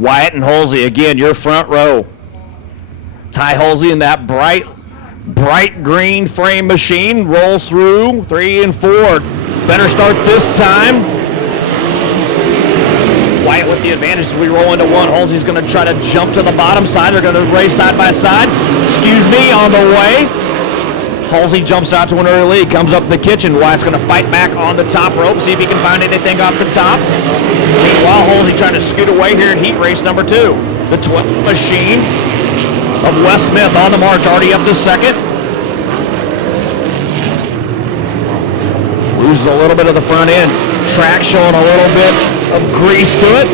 Wyatt and Halsey, again, your front row. Ty Halsey in that bright green frame machine rolls through 3 and 4. Better start this time. Wyatt with the advantage as we roll into 1. Halsey's going to try to jump to the bottom side. They're going to race side by side. Excuse me, on the way. Halsey jumps out to an early lead, comes up the kitchen. Wyatt's going to fight back on the top rope, see if he can find anything off the top. Meanwhile, Halsey trying to scoot away here in heat race number 2. The 12 machine of Wes Smith on the march, already up to second. Loses a little bit of the front end. Track showing a little bit of grease to it.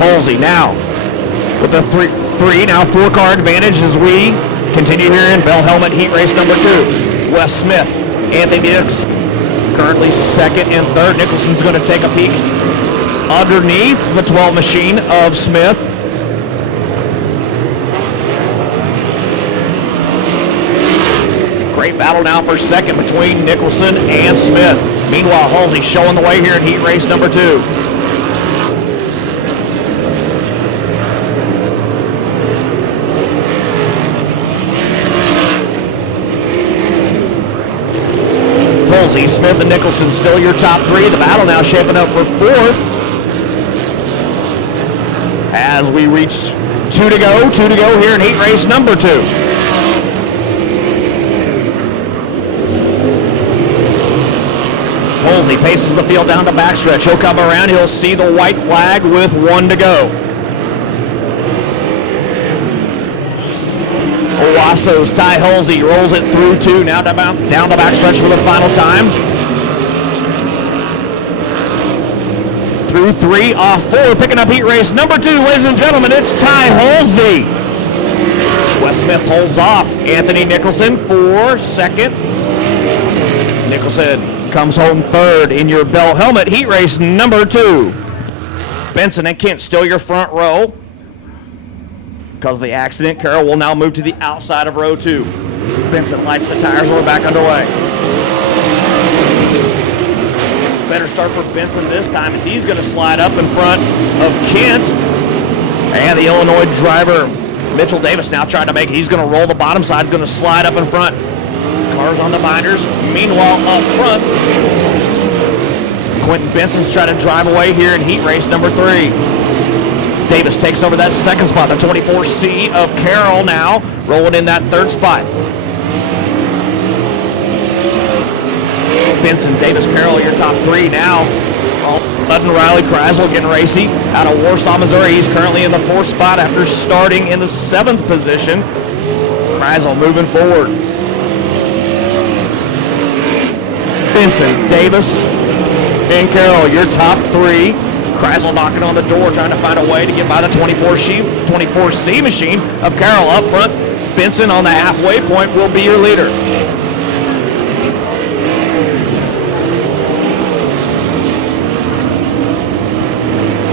Halsey now with the three now 4-car advantage as we continue here in Bell Helmet heat race number 2. Wes Smith, Anthony Nicholson, currently second and third. Nicholson's going to take a peek underneath the 12 machine of Smith. Great battle now for second between Nicholson and Smith. Meanwhile, Halsey showing the way here in heat race number 2. Halsey, Smith, and Nicholson still your top 3. The battle now shaping up for 4th. As we reach 2 to go here in heat race number 2. Halsey paces the field down the backstretch. He'll come around. He'll see the white flag with 1 to go. Owasso's Ty Halsey rolls it through 2. Now down the backstretch for the final time. Through 3, off 4. Picking up heat race number 2. Ladies and gentlemen, it's Ty Halsey. Wes Smith holds off. Anthony Nicholson for second. Nicholson comes home third in your Bell Helmet heat race number 2. Benson and Kent still your front row. Because of the accident, Carroll will now move to the outside of row 2. Benson lights the tires. We're back underway. Better start for Benson this time as he's going to slide up in front of Kent. And the Illinois driver, Mitchell Davis, now trying to make it. He's going to roll the bottom side, going to slide up in front. Cars on the binders. Meanwhile, up front, Quentin Benson's trying to drive away here in heat race number 3. Davis takes over that second spot. The 24C of Carroll now rolling in that third spot. Benson, Davis, Carroll, your top 3 now. Button, Riley Kreisel getting racy out of Warsaw, Missouri. He's currently in the 4th spot after starting in the 7th position. Kreisel moving forward. Benson, Davis, and Carroll, your top 3. Kreisel knocking on the door, trying to find a way to get by the 24C machine of Carroll up front. Benson on the halfway point will be your leader.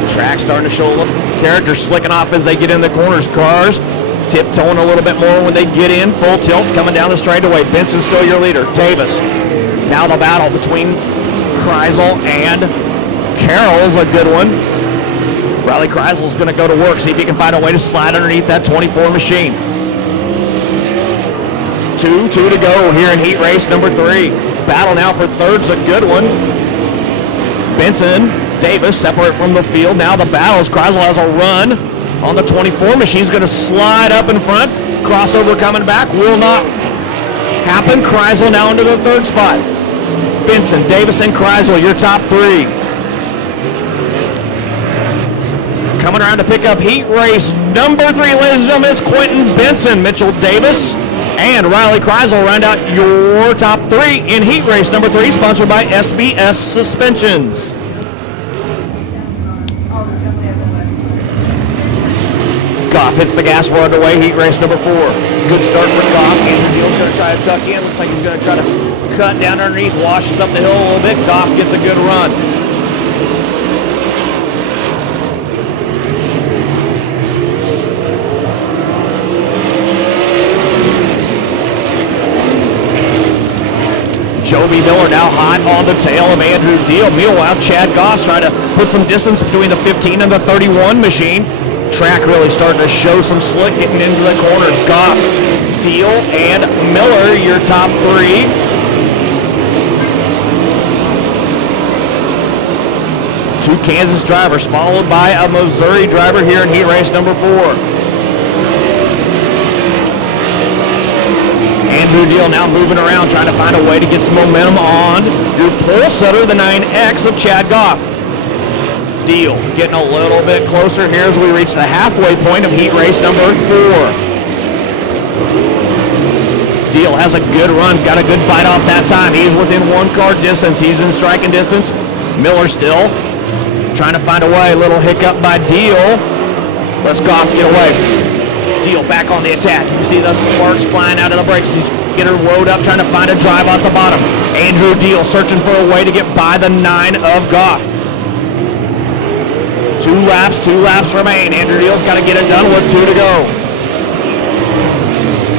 Track starting to show a little character, slicking off as they get in the corners. Cars tiptoeing a little bit more when they get in. Full tilt coming down the straightaway. Benson still your leader. Davis. Now the battle between Kreisel and Carroll's a good one. Riley Kreisel's going to go to work, see if he can find a way to slide underneath that 24 machine. 2 to go here in heat race number 3. Battle now for third's a good one. Benson, Davis separate from the field. Now the battle as Kreisel has a run on the 24 machine. He's going to slide up in front. Crossover coming back. Will not happen. Kreisel now into the 3rd spot. Benson, Davis, and Kreisel, your top 3. Coming around to pick up heat race number 3, ladies and gentlemen, it's Quentin Benson, Mitchell Davis, and Riley Kreisel round out your top 3 in heat race number 3, sponsored by SBS Suspensions. Goff hits the gas, we're underway, heat race number 4. Good start for Goff. Andrew Neal's going to try to tuck in. Looks like he's going to try to cut down underneath, washes up the hill a little bit. Goff gets a good run. Joby Miller now hot on the tail of Andrew Deal. Meanwhile, Chad Goss trying to put some distance between the 15 and the 31 machine. Track really starting to show some slick getting into the corners. Goff, Deal, and Miller, your top three. Two Kansas drivers, followed by a Missouri driver here in heat race number 4. Andrew Deal now moving around, trying to find a way to get some momentum on your pole setter, the 9X of Chad Goff. Deal getting a little bit closer here as we reach the halfway point of heat race number 4. Deal has a good run, got a good bite off that time. He's within 1 car distance. He's in striking distance. Miller still trying to find a way. Little hiccup by Deal. Let's Goff get away. Deal back on the attack. You see the sparks flying out of the brakes. He's getting her rode up, trying to find a drive out the bottom. Andrew Deal searching for a way to get by the 9 of Goff. 2 laps remain. Andrew Deal's got to get it done with 2 to go.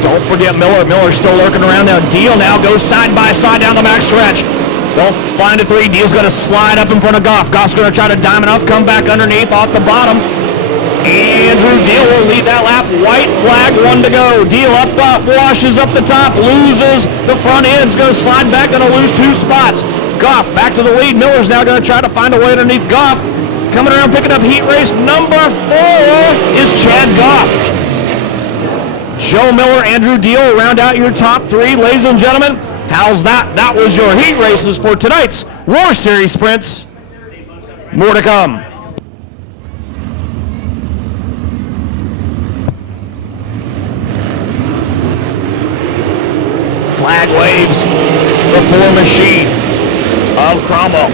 Don't forget Miller. Miller's still lurking around now. Deal now goes side by side down the back stretch. Don't find a 3. Deal's going to slide up in front of Goff. Goff's going to try to dime enough, come back underneath off the bottom. Andrew Deal will lead that lap. White flag, 1 to go. Deal up, washes up the top, loses the front end's going to slide back, going to lose 2 spots. Goff back to the lead. Miller's now going to try to find a way underneath Goff. Coming around picking up heat race number 4 is Chad Goff. Joe Miller, Andrew Deal, round out your top 3. Ladies and gentlemen, how's that? That was your heat races for tonight's War Series sprints. More to come. Flag waves. The 4 machine of Cromwell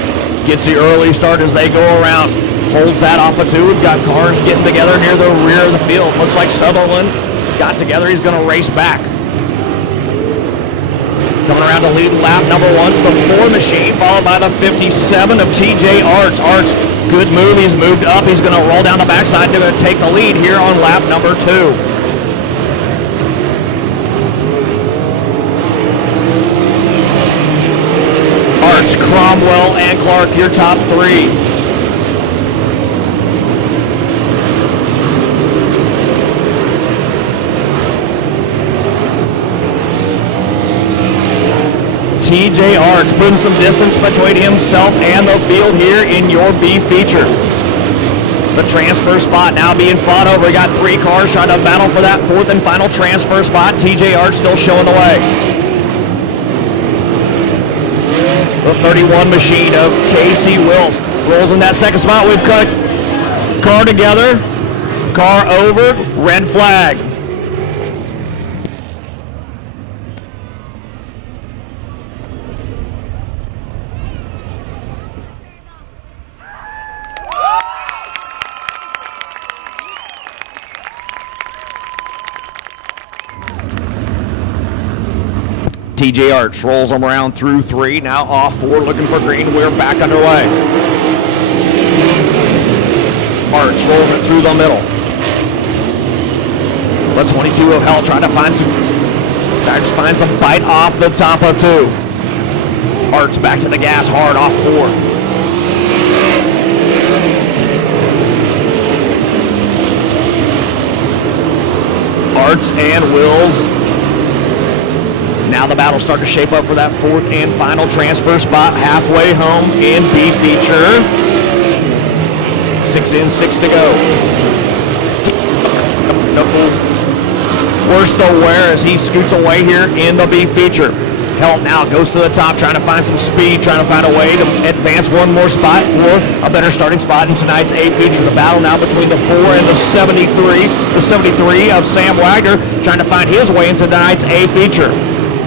gets the early start as they go around. Holds that off of 2. We've got cars getting together near the rear of the field. Looks like Sutherland got together. He's going to race back. Coming around to lead lap number 1 is the 4 machine, followed by the 57 of TJ Arts. Arts, good move. He's moved up. He's going to roll down the backside. They're going to take the lead here on lap number 2. Arts, Cromwell, and Clark, your top 3. TJ Arts putting some distance between himself and the field here in your B feature. The transfer spot now being fought over. We got 3 cars trying to battle for that 4th and final transfer spot. TJ Arts still showing the way. The 31 machine of Casey Wills rolls in that 2nd spot. We've cut car together, car over, red flag. TJ Arts rolls them around through 3, now off 4, looking for green. We're back underway. Arts rolls it through the middle. The 22 of Hell trying to find some bite off the top of 2. Arts back to the gas hard off 4. Arts and Wills. Now the battle's starting to shape up for that 4th and final transfer spot, halfway home in B feature. 6 in, 6 to go. Worse the wear as he scoots away here in the B feature. Help now goes to the top, trying to find some speed, trying to find a way to advance 1 more spot for a better starting spot in tonight's A feature. The battle now between the 4 and the 73. The 73 of Sam Wagner trying to find his way into tonight's A feature.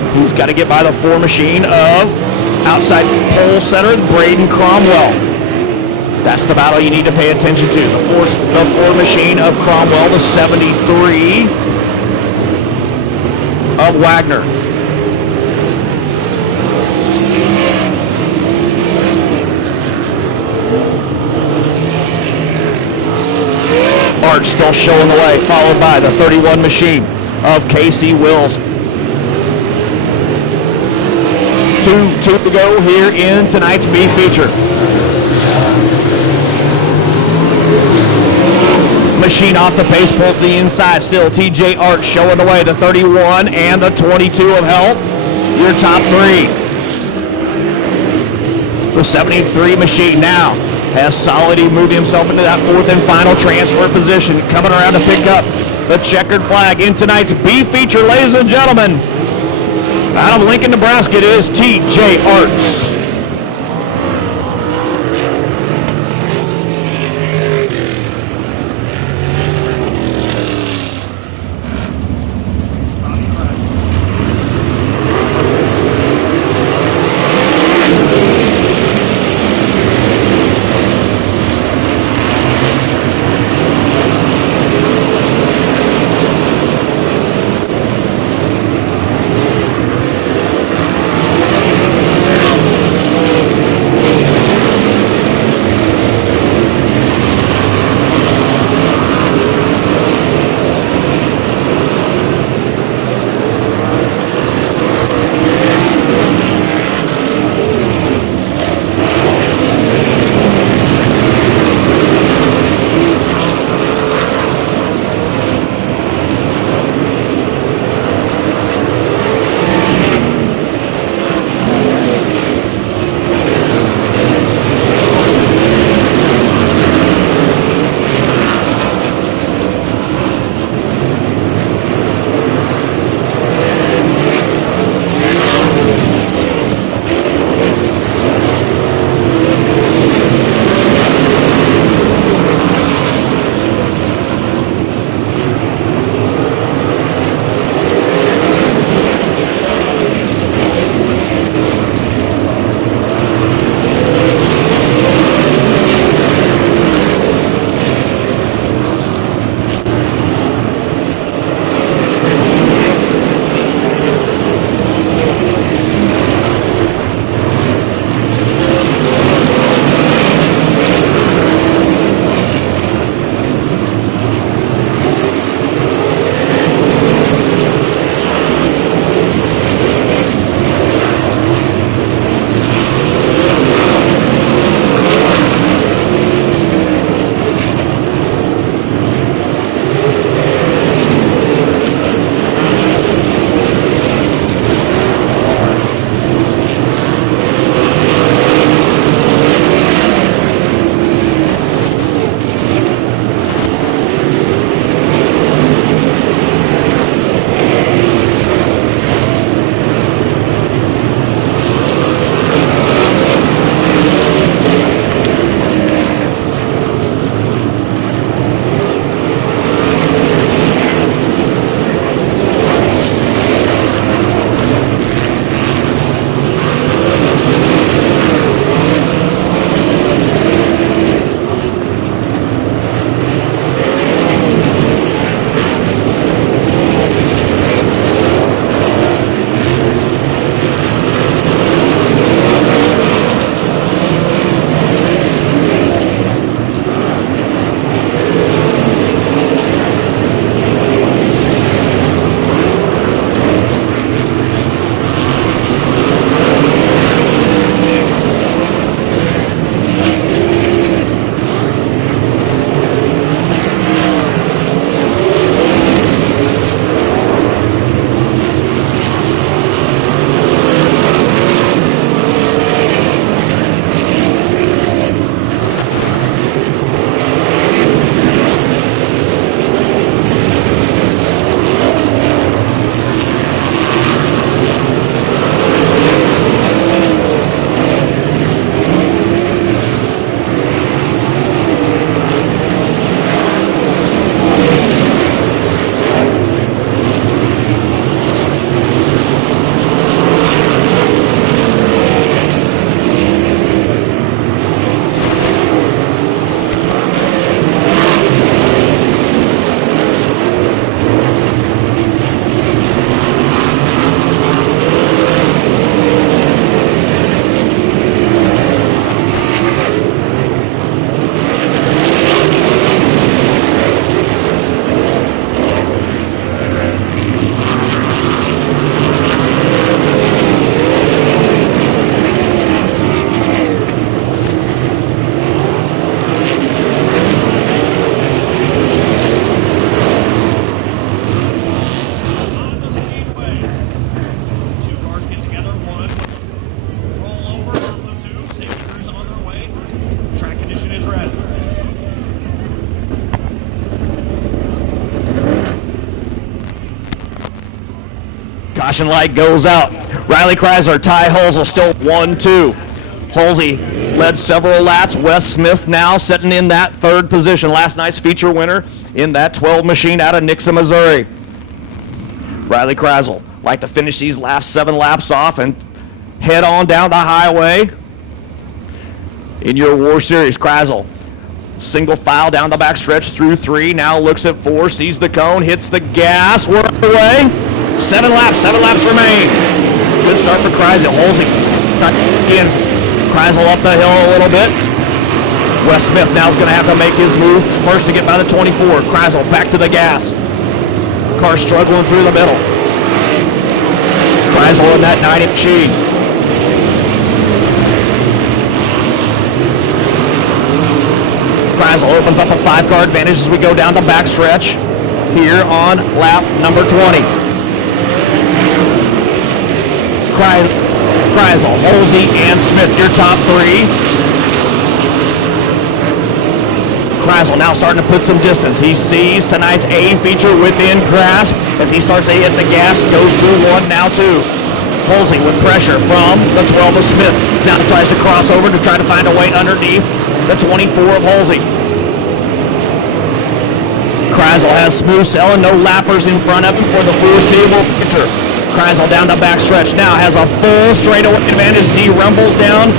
He's got to get by the 4 machine of outside pole setter Braden Cromwell. That's the battle you need to pay attention to. The 4 machine of Cromwell, the 73 of Wagner. Arch still showing the way, followed by the 31 machine of Casey Wills. Two to go here in tonight's B feature. Machine off the pace, pulls the inside still. TJ Art showing the way, the 31 and the 22 of Help. Your top three. The 73 Machine now has Solidly moving himself into that fourth and final transfer position. Coming around to pick up the checkered flag in tonight's B feature, ladies and gentlemen. Out of Lincoln, Nebraska, it is TJ Arts. Caution light goes out. Riley Chrysler, Ty Hulsel still 1-2. Halsey led several laps. Wes Smith now sitting in that third position. Last night's feature winner in that 12 machine out of Nixa, Missouri. Riley Chrysler like to finish these last 7 laps off and head on down the highway. In your War Series, Chrysler single file down the back stretch through 3. Now looks at 4, sees the cone, hits the gas, work away. 7 laps remain. Good start for Chrysler. Halsey again. Chrysler up the hill a little bit. Wes Smith now is going to have to make his move first to get by the 24. Chrysler back to the gas. Car struggling through the middle. Chrysler in that 9 machine. Chrysler opens up a 5-car advantage as we go down the backstretch here on lap number 20. Chrysler, Halsey, and Smith, your top 3. Chrysler now starting to put some distance. He sees tonight's A feature within grasp as he starts to hit the gas, goes through 1, now 2. Halsey with pressure from the 12 of Smith. Now tries to cross over to try to find a way underneath the 24 of Halsey. Chrysler has smooth sailing, no lappers in front of him for the foreseeable future. Chrysler down the backstretch now has a full straightaway advantage as he rumbles down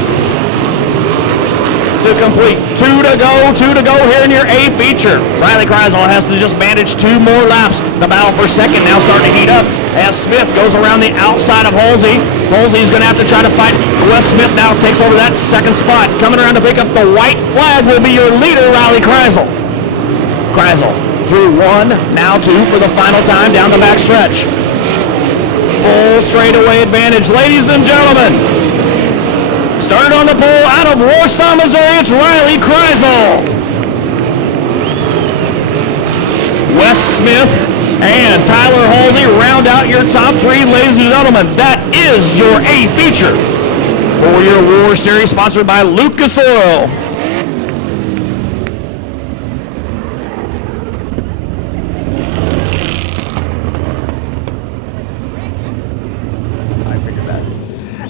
to complete. 2 to go here in your A feature. Riley Chrysler has to just manage 2 more laps. The battle for second now starting to heat up as Smith goes around the outside of Halsey. Halsey's going to have to try to fight. Wes Smith now takes over that second spot. Coming around to pick up the white flag will be your leader, Riley Chrysler. Chrysler through 1, now 2 for the final time down the backstretch. Full straightaway advantage, ladies and gentlemen. Started on the pole out of Warsaw, Missouri, it's Riley Chrysler. Wes Smith and Tyler Halsey round out your top 3, ladies and gentlemen. That is your A feature for your War Series, sponsored by Lucas Oil.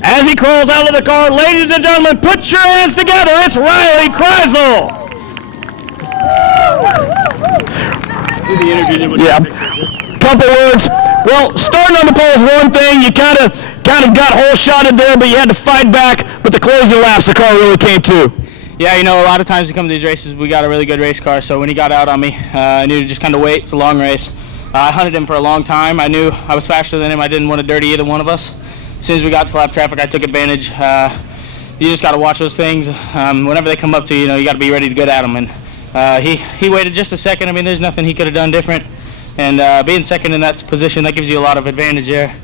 As he crawls out of the car, ladies and gentlemen, put your hands together. It's Riley Chrysler. Yeah. Couple words. Well, starting on the pole is one thing. You kind of got hole shotted there, but you had to fight back. But the closing laps, the car really came to. Yeah, you know, a lot of times we come to these races, we got a really good race car. So when he got out on me, I knew to just kind of wait. It's a long race. I hunted him for a long time. I knew I was faster than him. I didn't want to dirty either one of us. As soon as we got to lap traffic, I took advantage. You just got to watch those things. Whenever they come up to you, you got to be ready to get at them. And he waited just a second. I mean, there's nothing he could have done different. And being second in that position, that gives you a lot of advantage there.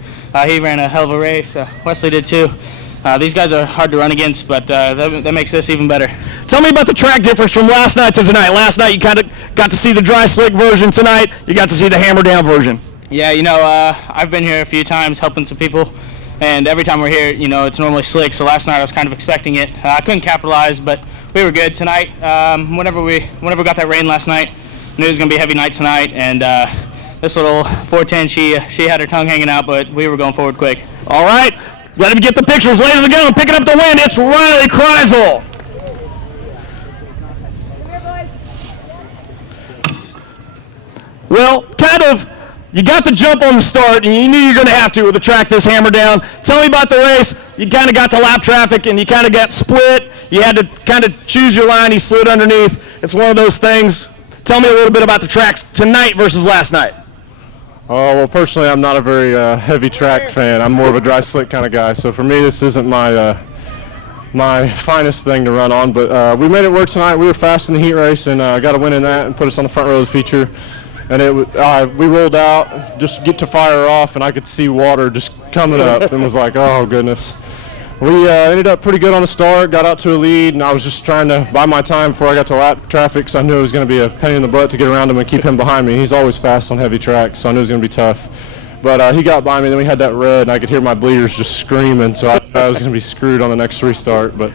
He ran a hell of a race. Wesley did too. These guys are hard to run against, but that makes this even better. Tell me about the track difference from last night to tonight. Last night you kind of got to see the dry slick version. Tonight you got to see the hammer down version. Yeah, I've been here a few times helping some people. And every time we're here, it's normally slick. So last night I was kind of expecting it. I couldn't capitalize, but we were good tonight. Whenever we got that rain last night, I knew it was going to be a heavy night tonight. And this little 410, she had her tongue hanging out, but we were going forward quick. All right, let him get the pictures, ladies and gentlemen. Picking up the win, it's Riley Chrysler. Well, you got the jump on the start, and you knew you were going to have to with the track this hammer down. Tell me about the race. You kind of got to lap traffic, and you kind of got split. You had to kind of choose your line. He slid underneath. It's one of those things. Tell me a little bit about the tracks tonight versus last night. Oh, well, personally, I'm not a very heavy track fan. I'm more of a dry slick kind of guy. So for me, this isn't my finest thing to run on. But we made it work tonight. We were fast in the heat race and got a win in that and put us on the front row of the feature. And we rolled out, just get to fire off, and I could see water just coming up and was like, oh, goodness. We ended up pretty good on the start, got out to a lead, and I was just trying to buy my time before I got to lap traffic, so I knew it was going to be a pain in the butt to get around him and keep him behind me. He's always fast on heavy tracks, so I knew it was going to be tough. But he got by me, then we had that red, and I could hear my bleeders just screaming, so I thought I was going to be screwed on the next restart. But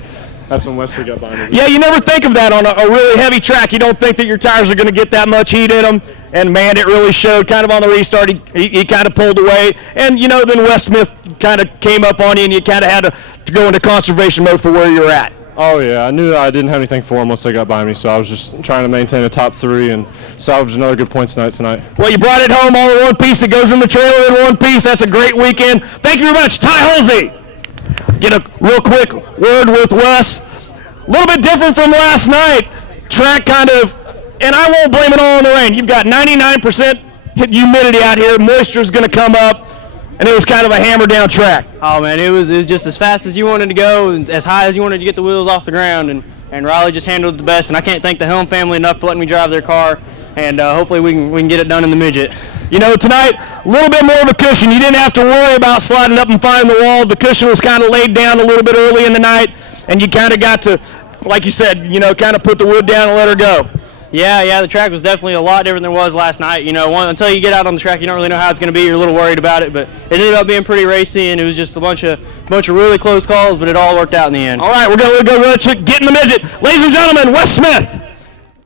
that's when Wesley got by me. Yeah, you never think of that on a really heavy track. You don't think that your tires are going to get that much heat in them. And man, it really showed kind of on the restart. He kind of pulled away. And, you know, then Wes Smith kind of came up on you, and you kind of had to go into conservation mode for where you're at. Oh, yeah. I knew that I didn't have anything for him once they got by me, so I was just trying to maintain a top 3 and salvage another good point tonight. Well, you brought it home all in one piece. It goes in the trailer in one piece. That's a great weekend. Thank you very much, Ty Halsey. Get a real quick word with Wes. A little bit different from last night. Track kind of, and I won't blame it all on the rain. You've got 99% humidity out here. Moisture's going to come up, and it was kind of a hammer-down track. Oh, man, it was just as fast as you wanted to go, and as high as you wanted to get the wheels off the ground, and Riley just handled it the best, and I can't thank the Helm family enough for letting me drive their car, and hopefully we can get it done in the midget. You know, tonight, a little bit more of a cushion. You didn't have to worry about sliding up and finding the wall. The cushion was kind of laid down a little bit early in the night, and you kind of got to, like you said, you know, kind of put the wood down and let her go. Yeah, the track was definitely a lot different than it was last night. You know, until you get out on the track, you don't really know how it's going to be. You're a little worried about it, but it ended up being pretty racy, and it was just a bunch of really close calls, but it all worked out in the end. All right, we're going to go get in the midget. Ladies and gentlemen, Wes Smith.